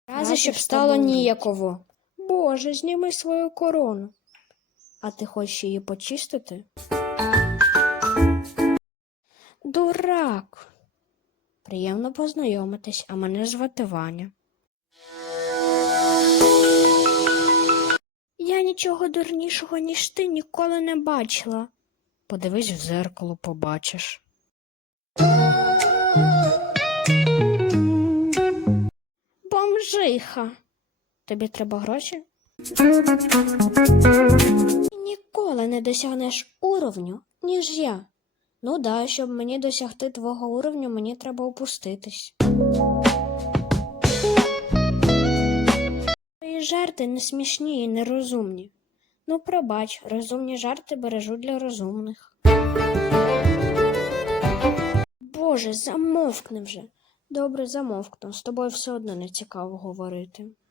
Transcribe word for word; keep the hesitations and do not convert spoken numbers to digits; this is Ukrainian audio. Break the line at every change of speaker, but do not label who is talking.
Рази, щоб стало ніяково. Боже, зніми свою корону. А ти хочеш її почистити? Дурак. Приємно познайомитись, а мене звати Ваня. Я нічого дурнішого, ніж ти, ніколи не бачила. Подивись в дзеркало, побачиш. Бомжиха. Тобі треба гроші? Ніколи не досягнеш уровню, ніж я. Ну да, щоб мені досягти твого уровню, мені треба опуститись. Твої жарти не смішні і нерозумні. Ну пробач, розумні жарти бережу для розумних. Боже, замовкни вже. Добре, замовкну. З тобою все одно не цікаво говорити.